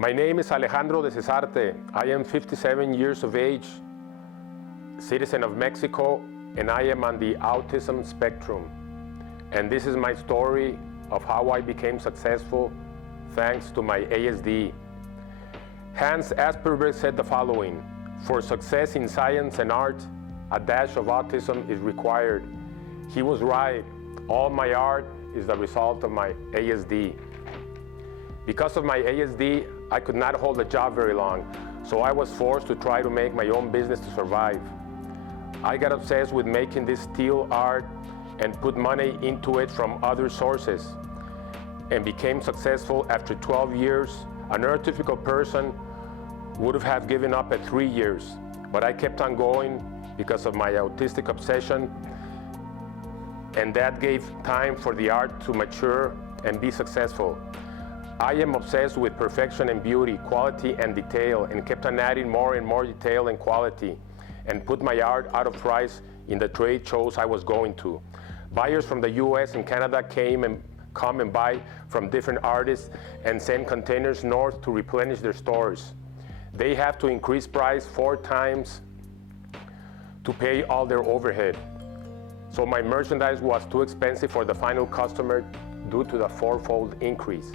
My name is Alejandro de Cesarte. I am 57 years of age, citizen of Mexico, and I am on the autism spectrum. And this is my story of how I became successful thanks to my ASD. Hans Asperger said the following: for success in science and art, a dash of autism is required. He was right. All my art is the result of my ASD. Because of my ASD, I could not hold a job very long, so I was forced to try to make my own business to survive. I got obsessed with making this steel art and put money into it from other sources, and became successful after 12 years. A neurotypical person would have given up at 3 years, but I kept on going because of my autistic obsession, and that gave time for the art to mature and be successful. I am obsessed with perfection and beauty, quality and detail, and kept on adding more and more detail and quality, and put my art out of price in the trade shows I was going to. Buyers from the US and Canada come and buy from different artists and send containers north to replenish their stores. They have to increase price 4 times to pay all their overhead. So my merchandise was too expensive for the final customer due to the 4-fold increase.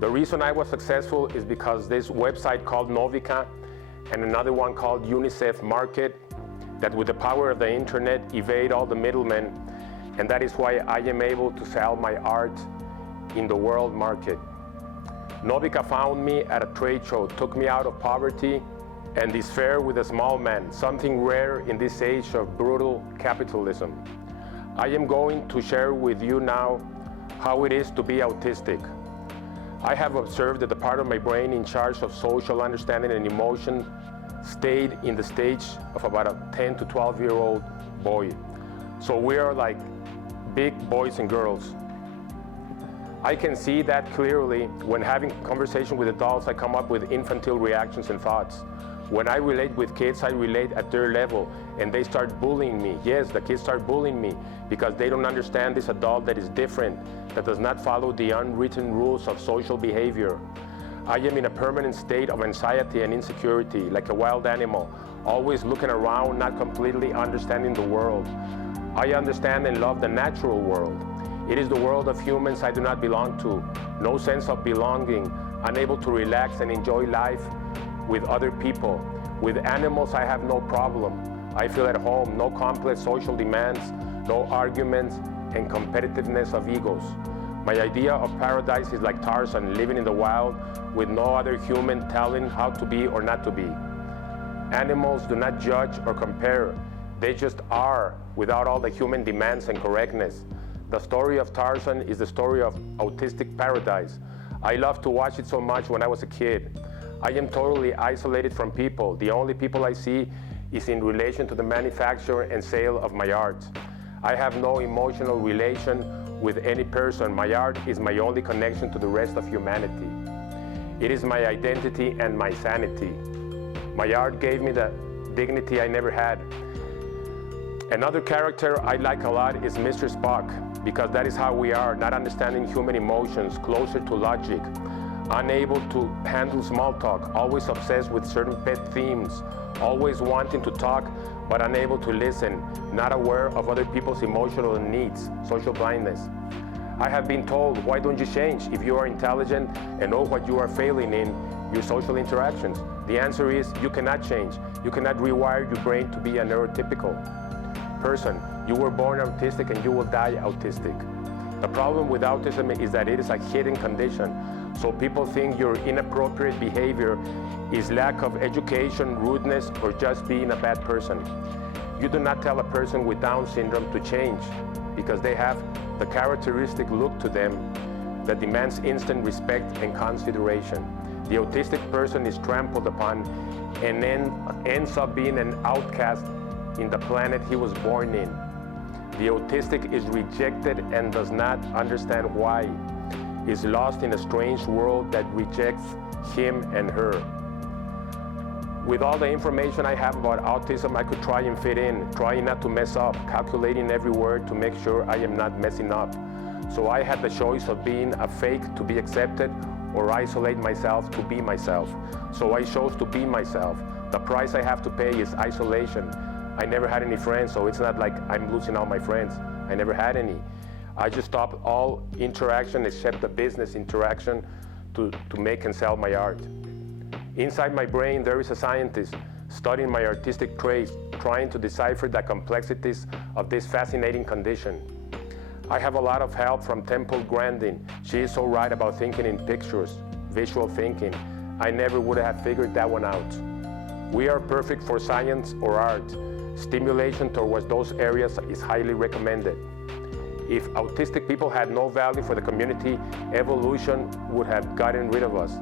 The reason I was successful is because this website called Novica and another one called UNICEF Market, that with the power of the internet evade all the middlemen, and that is why I am able to sell my art in the world market. Novica found me at a trade show, took me out of poverty and despair with a small man, something rare in this age of brutal capitalism. I am going to share with you now how it is to be autistic. I have observed that the part of my brain in charge of social understanding and emotion stayed in the stage of about a 10 to 12-year-old boy. So we are like big boys and girls. I can see that clearly when having conversation with adults. I come up with infantile reactions and thoughts. When I relate with kids, I relate at their level, and they start bullying me. Yes, the kids start bullying me because they don't understand this adult that is different, that does not follow the unwritten rules of social behavior. I am in a permanent state of anxiety and insecurity, like a wild animal, always looking around, not completely understanding the world. I understand and love the natural world. It is the world of humans I do not belong to. No sense of belonging, unable to relax and enjoy life with other people. With animals, I have no problem. I feel at home, no complex social demands, no arguments and competitiveness of egos. My idea of paradise is like Tarzan, living in the wild with no other human telling how to be or not to be. Animals do not judge or compare. They just are, without all the human demands and correctness. The story of Tarzan is the story of autistic paradise. I loved to watch it so much when I was a kid. I am totally isolated from people. The only people I see is in relation to the manufacture and sale of my art. I have no emotional relation with any person. My art is my only connection to the rest of humanity. It is my identity and my sanity. My art gave me the dignity I never had. Another character I like a lot is Mr. Spock, because that is how we are, not understanding human emotions, closer to logic, unable to handle small talk, always obsessed with certain pet themes, always wanting to talk but unable to listen, not aware of other people's emotional needs, social blindness. I have been told, why don't you change if you are intelligent and know what you are failing in your social interactions? The answer is, you cannot change. You cannot rewire your brain to be a neurotypical person. You were born autistic and you will die autistic. The problem with autism is that it is a hidden condition. So people think your inappropriate behavior is lack of education, rudeness, or just being a bad person. You do not tell a person with Down syndrome to change because they have the characteristic look to them that demands instant respect and consideration. The autistic person is trampled upon and then ends up being an outcast in the planet he was born in. The autistic is rejected and does not understand why. Is lost in a strange world that rejects him and her. With all the information I have about autism, I could try and fit in, trying not to mess up, calculating every word to make sure I am not messing up. So I had the choice of being a fake to be accepted or isolate myself to be myself. So I chose to be myself. The price I have to pay is isolation. I never had any friends, so it's not like I'm losing all my friends. I never had any. I just stopped all interaction except the business interaction to make and sell my art. Inside my brain, there is a scientist studying my artistic traits, trying to decipher the complexities of this fascinating condition. I have a lot of help from Temple Grandin. She is so right about thinking in pictures, visual thinking. I never would have figured that one out. We are perfect for science or art. Stimulation towards those areas is highly recommended. If autistic people had no value for the community, evolution would have gotten rid of us.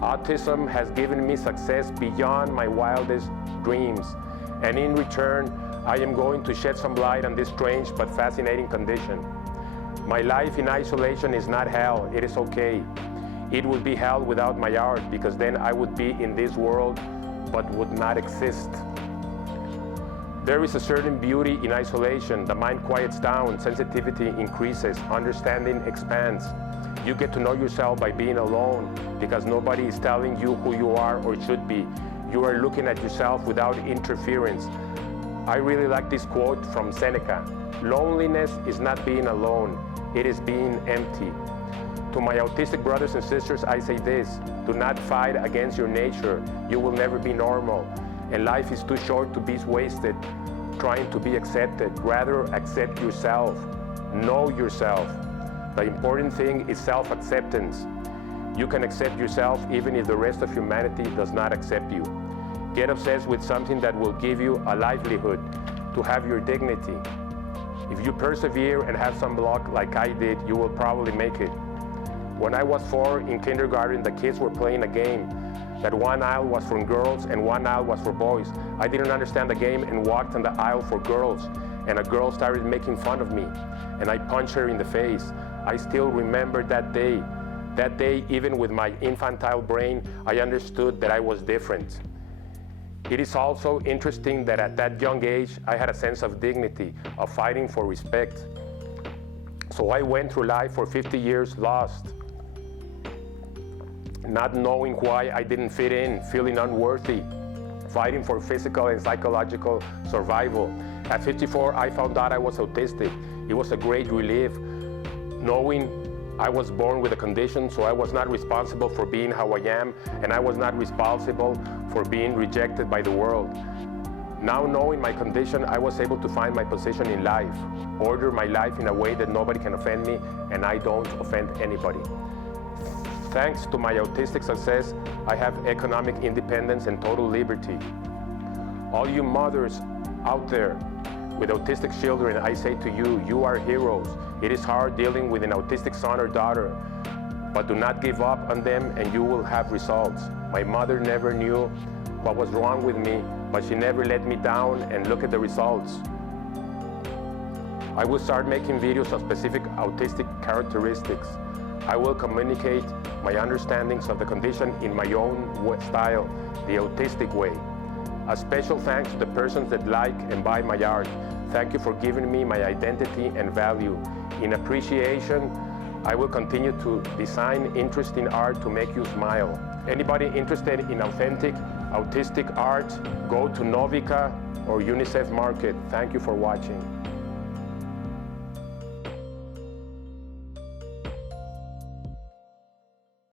Autism has given me success beyond my wildest dreams, and in return, I am going to shed some light on this strange but fascinating condition. My life in isolation is not hell, it is okay. It would be hell without my art, because then I would be in this world but would not exist. There is a certain beauty in isolation. The mind quiets down, sensitivity increases, understanding expands. You get to know yourself by being alone, because nobody is telling you who you are or should be. You are looking at yourself without interference. I really like this quote from Seneca. Loneliness is not being alone, it is being empty. To my autistic brothers and sisters, I say this: do not fight against your nature. You will never be normal, and life is too short to be wasted trying to be accepted. Rather, accept yourself. Know yourself. The important thing is self-acceptance. You can accept yourself even if the rest of humanity does not accept you. Get obsessed with something that will give you a livelihood, to have your dignity. If you persevere and have some luck like I did, you will probably make it. When I was 4 in kindergarten, the kids were playing a game that one aisle was for girls and one aisle was for boys. I didn't understand the game and walked on the aisle for girls, and a girl started making fun of me, and I punched her in the face. I still remember that day. That day, even with my infantile brain, I understood that I was different. It is also interesting that at that young age, I had a sense of dignity, of fighting for respect. So I went through life for 50 years lost, not knowing why I didn't fit in, feeling unworthy, fighting for physical and psychological survival. At 54, I found out I was autistic. It was a great relief, knowing I was born with a condition, so I was not responsible for being how I am, and I was not responsible for being rejected by the world. Now knowing my condition, I was able to find my position in life, order my life in a way that nobody can offend me, and I don't offend anybody. Thanks to my autistic success, I have economic independence and total liberty. All you mothers out there with autistic children, I say to you, you are heroes. It is hard dealing with an autistic son or daughter, but do not give up on them and you will have results. My mother never knew what was wrong with me, but she never let me down, and look at the results. I will start making videos of specific autistic characteristics. I will communicate my understandings of the condition in my own style, the autistic way. A special thanks to the persons that like and buy my art. Thank you for giving me my identity and value. In appreciation, I will continue to design interesting art to make you smile. Anybody interested in authentic autistic art, go to Novica or UNICEF Market. Thank you for watching.